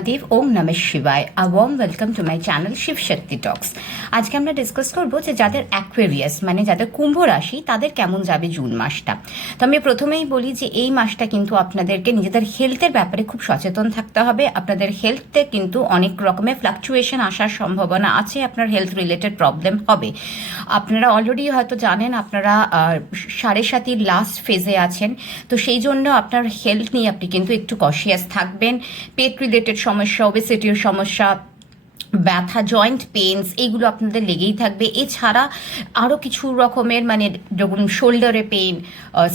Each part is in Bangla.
মহাদেব। ওম নমঃ শিবায়। A warm welcome to my channel Shiv Shakti talks. আজকে আমরা ডিসকাস করবো যে যাদের অ্যাকুয়ারিয়াস মানে যাদের কুম্ভ রাশি তাদের কেমন যাবে জুন মাসটা। তো আমি প্রথমেই বলি যে এই মাসটা কিন্তু আপনাদেরকে নিজেদের হেলথের ব্যাপারে খুব সচেতন থাকতে হবে। আপনাদের হেলথে কিন্তু অনেক রকমের ফ্লাকচুয়েশন আসার সম্ভাবনা আছে, আপনার হেলথ রিলেটেড প্রবলেম হবে। আপনারা অলরেডি হয়তো জানেন আপনারা সাড়ে সাতির লাস্ট ফেজে আছেন, তো সেই জন্য আপনার হেলথ নিয়ে আপনি কিন্তু একটু কশিয়াস থাকবেন। পেট রিলেটেড সমস্যা, ওবেসিটির সমস্যা, ব্যথা, জয়েন্ট পেনস, এইগুলো আপনাদের লেগেই থাকবে। এছাড়া আরও কিছু রকমের মানে যেমন শোল্ডারে পেন,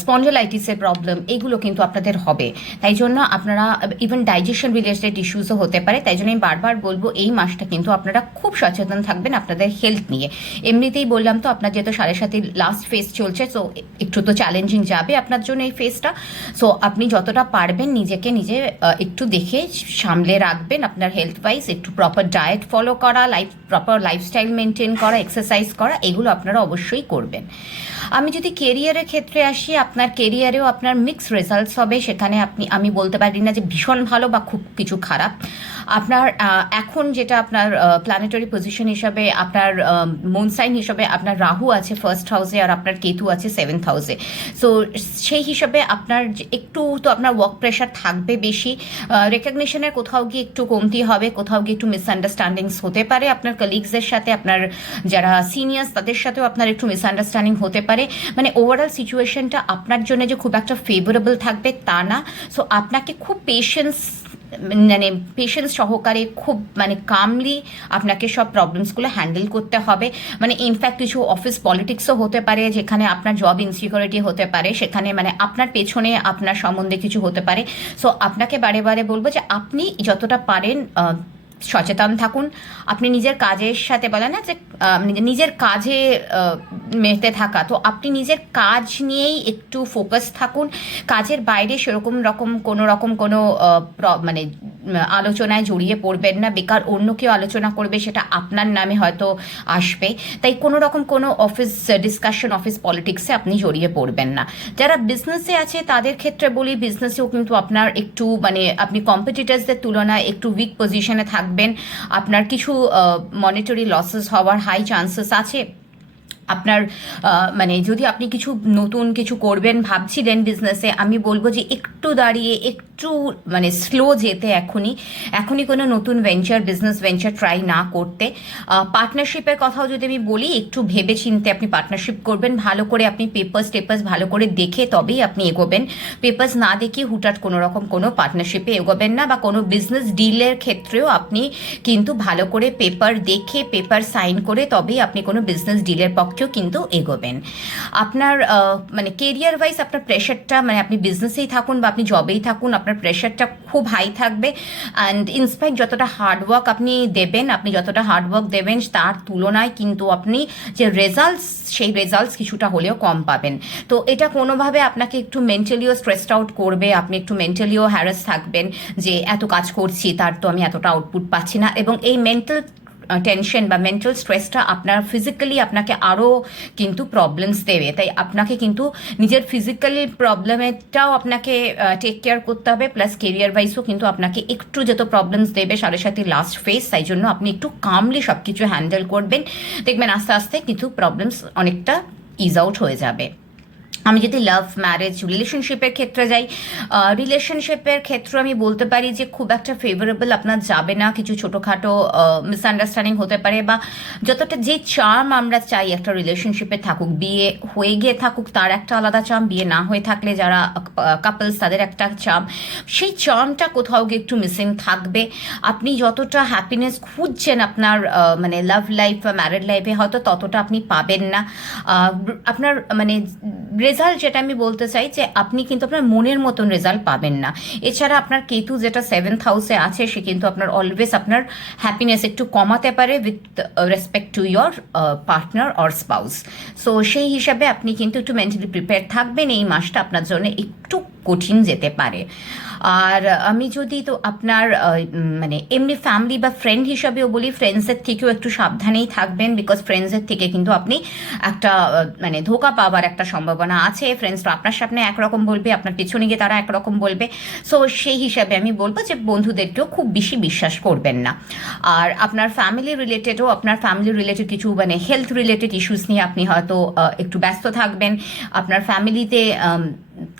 স্পন্ডালাইটিসের প্রবলেম, এগুলো কিন্তু আপনাদের হবে। তাই জন্য আপনারা ইভেন ডাইজেশন রিলেটেড ইস্যুসও হতে পারে। তাই জন্য আমি বারবার বলবো এই মাসটা কিন্তু আপনারা খুব সচেতন থাকবেন আপনাদের হেলথ নিয়ে। এমনিতেই বললাম তো আপনার যেহেতু সাড়ে সাথে লাস্ট ফেজ চলছে, সো একটু তো চ্যালেঞ্জিং যাবে আপনার জন্য এই ফেজটা। সো আপনি যতটা পারবেন নিজেকে নিজে একটু দেখে সামলে রাখবেন আপনার হেলথ ওয়াইজ। একটু প্রপার ডায়েট ফলো করা, প্রপার লাইফস্টাইল মেনটেন করা, এক্সারসাইজ করা, এগুলো আপনারা অবশ্যই করবেন। আমি যদি কেরিয়ারের ক্ষেত্রে আসি, আপনার কেরিয়ারেও আপনার মিক্স রেজাল্টস হবে। সেখানে আমি বলতে পারি না যে ভীষণ ভালো বা খুব কিছু খারাপ। আপনার এখন যেটা আপনার প্ল্যানেটারি পজিশন হিসাবে আপনার মুন সাইন হিসাবে আপনার রাহু আছে ফার্স্ট হাউসে আর আপনার কেতু আছে সেভেন্থ হাউসে। সো সেই হিসাবে আপনার একটু তো আপনার ওয়ার্ক প্রেশার থাকবে বেশি। রেকগনিশনের কোথাও গিয়ে একটু কমতি হবে, কোথাও গিয়ে একটু মিসআন্ডারস্ট্যান্ডিংস হতে পারে আপনার কলিগসদের সাথে, আপনার যারা সিনিয়র্স তাদের সাথেও আপনার একটু মিসআন্ডারস্ট্যান্ডিং হতে পারে। মানে ওভারঅল সিচুয়েশনটা আপনার জন্য যে খুব একটা ফেভারেবল থাকবে তা না। সো আপনাকে খুব পেশেন্স সহকারে খুব মানে কামলি আপনাকে সব প্রবলেমসগুলো হ্যান্ডেল করতে হবে। মানে ইনফ্যাক্ট কিছু অফিস পলিটিক্সও হতে পারে যেখানে আপনার জব ইনসিকিউরিটি হতে পারে, সেখানে মানে আপনার পেছনে আপনার সম্বন্ধে কিছু হতে পারে। সো আপনাকে বারে বারে বলবো যে আপনি যতটা পারেন সচেতন থাকুন। আপনি নিজের কাজের সাথে বলে না যে নিজের কাজে মেতে থাকা, তো আপনি নিজের কাজ নিয়েই একটু ফোকাস থাকুন। কাজের বাইরে সেরকম কোনো মানে আলোচনায় জড়িয়ে পড়বেন না। বেকার অন্য কেউ আলোচনা করবে, সেটা আপনার নামে হয়তো আসবে। তাই কোনো অফিস ডিসকাশন, অফিস পলিটিক্সে আপনি জড়িয়ে পড়বেন না। যারা বিজনেসে আছে তাদের ক্ষেত্রে বলি, বিজনেসেও কিন্তু আপনার একটু মানে আপনি কম্পিটিটার্সদের তুলনায় একটু উইক পজিশনে থাকবেন। আপনার কিছু মনিটারি লসেস হওয়ার হাই চান্সেস আছে। আপনার মানে যদি আপনি নতুন কিছু করবেন ভাবছিলেন বিজনেসে, আমি বলবো যে একটু দাঁড়িয়ে একটু মানে স্লো যেতে, এখনই কোনো নতুন বিজনেস ভেঞ্চার ট্রাই না করতে। পার্টনারশিপের কথাও যদি আমি বলি, একটু ভেবে চিনতে আপনি পার্টনারশিপ করবেন। ভালো করে আপনি পেপার্স ভালো করে দেখে তবেই আপনি এগোবেন। পেপার্স না দেখে হুটহাট কোনো পার্টনারশিপে এগোবেন না। বা কোনো বিজনেস ডিলের ক্ষেত্রেও আপনি কিন্তু ভালো করে পেপার দেখে পেপার সাইন করে তবেই আপনি কোনো বিজনেস ডিলের পক্ষেও কিন্তু এগোবেন। আপনার মানে কেরিয়ার ওয়াইজ আপনার প্রেশারটা, মানে আপনি বিজনেসেই থাকুন বা আপনি জবেই থাকুন, আপনার প্রেশারটা খুব হাই থাকবে। অ্যান্ড ইনস্পাইট যতটা হার্ডওয়ার্ক আপনি দেবেন তার তুলনায় কিন্তু আপনি যে সেই রেজাল্টস কিছুটা হলেও কম পাবেন। তো এটা কোনোভাবে আপনাকে একটু মেন্টালিও স্ট্রেসড আউট করবে। আপনি একটু মেন্টালিও হ্যারাস থাকবেন যে এত কাজ করছি, তার তো আমি এতটা আউটপুট পাচ্ছি না। এবং এই মেন্টাল টেনশন বা মেন্টাল স্ট্রেসটা আপনার ফিজিক্যালি আপনাকে আরও কিন্তু প্রবলেমস দেবে। তাই আপনাকে কিন্তু নিজের ফিজিক্যাল প্রবলেমেরটাও আপনাকে টেক কেয়ার করতে হবে, প্লাস কেরিয়ার ওয়াইজও কিন্তু আপনাকে একটু যত প্রবলেমস দেবে সাড়ে সাথে লাস্ট ফেজ, তাই জন্য আপনি একটু কামলি সব কিছু হ্যান্ডেল করবেন। দেখবেন আস্তে আস্তে কিন্তু প্রবলেমস অনেকটা ইজ আউট হয়ে যাবে। আমি যদি লাভ, ম্যারেজ, রিলেশনশিপের ক্ষেত্রে যাই, রিলেশনশিপের ক্ষেত্রে আমি বলতে পারি যে খুব একটা ফেভারেবল আপনার যাবে না। কিছু ছোটোখাটো মিসআন্ডারস্ট্যান্ডিং হতে পারে, বা যতটা যে চার্ম আমরা চাই একটা রিলেশনশিপে থাকুক, বিয়ে হয়ে গিয়ে থাকুক তার একটা আলাদা চার্ম, বিয়ে না হয়ে থাকলে যারা কাপলস তাদের একটা চার্ম, সেই চার্মটা কোথাও গিয়ে একটু মিসিং থাকবে। আপনি যতটা হ্যাপিনেস খুঁজছেন আপনার মানে লাভ লাইফ বা ম্যারিড লাইফে, হয়তো ততটা আপনি পাবেন না। আপনার মানে রেজাল্ট যেটা আমি বলতে চাই যে আপনি কিন্তু আপনার মনের মতন রেজাল্ট পাবেন না। এছাড়া আপনার কেতু যেটা সেভেন্থ হাউসে আছে, সে কিন্তু আপনার অলওয়েজ আপনার হ্যাপিনেস একটু কমাতে পারে with respect to your partner or spouse. So সেই হিসাবে আপনি কিন্তু একটু মেন্টালি প্রিপেয়ার থাকবেন। এই মাসটা আপনার জন্য একটু কঠিন যেতে পারে। আর আমি যদি তো আপনার মানে এমনি ফ্যামিলি বা ফ্রেন্ড হিসাবেও বলি, ফ্রেন্ডসের থেকেও একটু সাবধানেই থাকবেন, বিকজ ফ্রেন্ডসের থেকে কিন্তু আপনি একটা মানে ধোকা পাওয়ার একটা সম্ভাবনা আছে। ফ্রেন্ডসরা আপনার সামনে একরকম বলবে, আপনার পেছনে গিয়ে তারা একরকম বলবে। সো সেই হিসাবে আমি বলবো যে বন্ধুদেরকেও খুব বেশি বিশ্বাস করবেন না। আর আপনার ফ্যামিলি রিলেটেড কিছু মানে হেলথ রিলেটেড ইস্যুস নিয়ে আপনি হয়তো একটু ব্যস্ত থাকবেন। আপনার ফ্যামিলিতে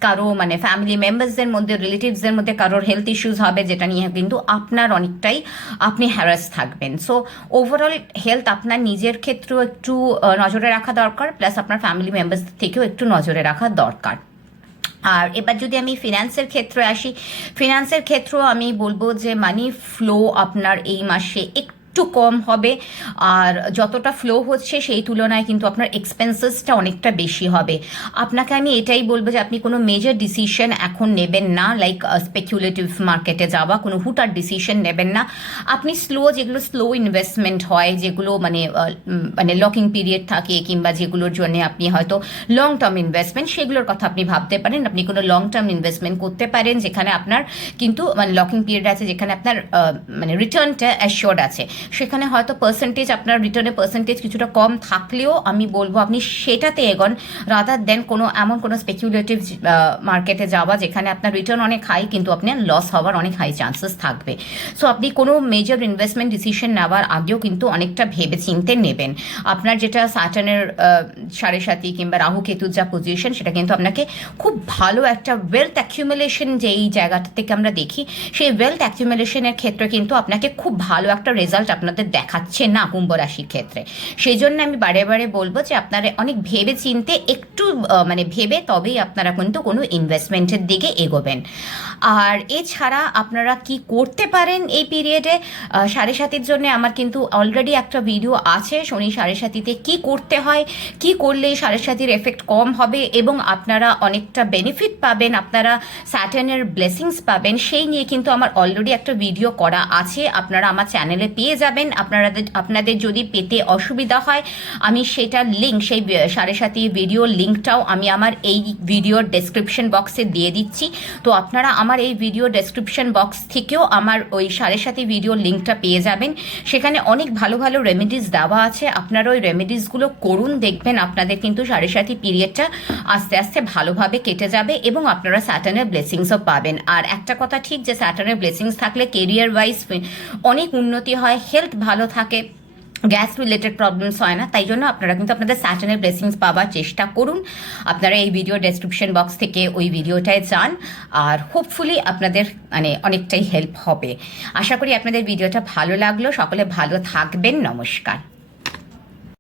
কারো মানে ফ্যামিলি মেম্বার্সদের মধ্যে, রিলেটিভসদের মধ্যে কারোর হেলথ ইস্যুস হবে, যেটা নিয়ে কিন্তু আপনার অনেকটাই আপনি হ্যারাস থাকবেন। সো ওভারঅল হেলথ আপনার নিজের ক্ষেত্রেও একটু নজরে রাখা দরকার, প্লাস আপনার ফ্যামিলি মেম্বার্স থেকেও একটু নজরে রাখা দরকার। আর এবার যদি আমি ফিনান্সের ক্ষেত্রে আসি, ফিনান্সের ক্ষেত্রেও আমি বলবো যে মানি ফ্লো আপনার এই মাসে একটু কম হবে। আর যতটা ফ্লো হচ্ছে সেই তুলনায় কিন্তু আপনার এক্সপেন্সেসটা অনেকটা বেশি হবে। আপনাকে আমি এটাই বলবো যে আপনি কোনো মেজর ডিসিশন এখন নেবেন না, লাইক স্পেকুলেটিভ মার্কেটে যাওয়া, কোনো হুটার ডিসিশন নেবেন না। আপনি যেগুলো স্লো ইনভেস্টমেন্ট হয়, যেগুলো মানে মানে লকিং পিরিয়ড থাকে, কিংবা যেগুলোর জন্য আপনি হয়তো লং টার্ম ইনভেস্টমেন্ট, সেগুলোর কথা আপনি ভাবতে পারেন। আপনি কোনো লং টার্ম ইনভেস্টমেন্ট করতে পারেন যেখানে আপনার কিন্তু মানে লকিং পিরিয়ড আছে, যেখানে আপনার মানে রিটার্নটা অ্যাসিওর্ড আছে। সেখানে হয়তো পার্সেন্টেজ, আপনার রিটার্নের পার্সেন্টেজ কিছুটা কম থাকলেও আমি বলবো আপনি সেটাতে এগোন, রাদার দেন এমন কোনো স্পেকুলেটিভ মার্কেটে যাওয়া যেখানে আপনার রিটার্ন অনেক হাই কিন্তু আপনার লস হওয়ার অনেক হাই চান্সেস থাকবে। সো আপনি কোনো মেজর ইনভেস্টমেন্ট ডিসিশন নেওয়ার আগেও কিন্তু অনেকটা ভেবে চিনতে নেবেন। আপনার যেটা স্যাটার্নের 7.5 কিংবা রাহু কেতুর যা পজিশন, সেটা কিন্তু আপনাকে খুব ভালো একটা ওয়েলথ অ্যাকিউমুলেশন, যে এই জায়গাটা থেকে আমরা দেখি, সেই ওয়েলথ অ্যাকিউমুলেশনের ক্ষেত্রে কিন্তু আপনাকে খুব ভালো একটা রেজাল্ট আপনাদের দেখাচ্ছে না কুম্ভ রাশির ক্ষেত্রে। সেই জন্য আমি বারে বারে বলবো যে আপনারা অনেক ভেবে চিনতে একটু মানে ভেবে তবেই আপনারা কিন্তু কোনো ইনভেস্টমেন্টের দিকে এগোবেন। আর এছাড়া আপনারা কি করতে পারেন এই পিরিয়ডে 7.5-এর জন্য আমার কিন্তু অলরেডি একটা ভিডিও আছে, শনি 7.5-তে কী করতে হয়, কি করলে 7.5-এর এফেক্ট কম হবে এবং আপনারা অনেকটা বেনিফিট পাবেন, আপনারা স্যাটার্নের ব্লেসিংস পাবেন, সেই নিয়ে কিন্তু আমার অলরেডি একটা ভিডিও করা আছে, আপনারা আমার চ্যানেলে পেয়ে যাবেন। আপনাদের যদি পেতে অসুবিধা হয়, আমি সেটার লিঙ্ক, সেই 7.5 ভিডিও লিঙ্কটাও আমি আমার এই ভিডিওর ডেসক্রিপশন বক্সে দিয়ে দিচ্ছি। তো আপনারা আমার এই ভিডিও ডেসক্রিপশন বক্স থেকেও আমার ওই 7.5 ভিডিও লিঙ্কটা পেয়ে যাবেন। সেখানে অনেক ভালো ভালো রেমেডিস দেওয়া আছে, আপনারা ওই রেমেডিসগুলো করুন, দেখবেন আপনাদের কিন্তু 7.5 পিরিয়ডটা আস্তে আস্তে ভালোভাবে কেটে যাবে এবং আপনারা স্যাটার্নের ব্লেসিংসও পাবেন। আর একটা কথা ঠিক, যে স্যাটার্নের ব্লেসিংস থাকলে কেরিয়ার ওয়াইজ অনেক উন্নতি হয়, হেলথ ভালো থাকে, গ্যাস রিলেটেড প্রবলেমস হয় না। তাই জন্য আপনারা কিন্তু আপনাদের স্যাটার্নের ব্লেসিংস পাওয়ার চেষ্টা করুন। আপনারা এই ভিডিও ডেসক্রিপশন বক্স থেকে ওই ভিডিওটায় যান, আর হোপফুলি আপনাদের মানে অনেকটাই হেল্প হবে। আশা করি আপনাদের ভিডিওটা ভালো লাগলো। সকলে ভালো থাকবেন। নমস্কার।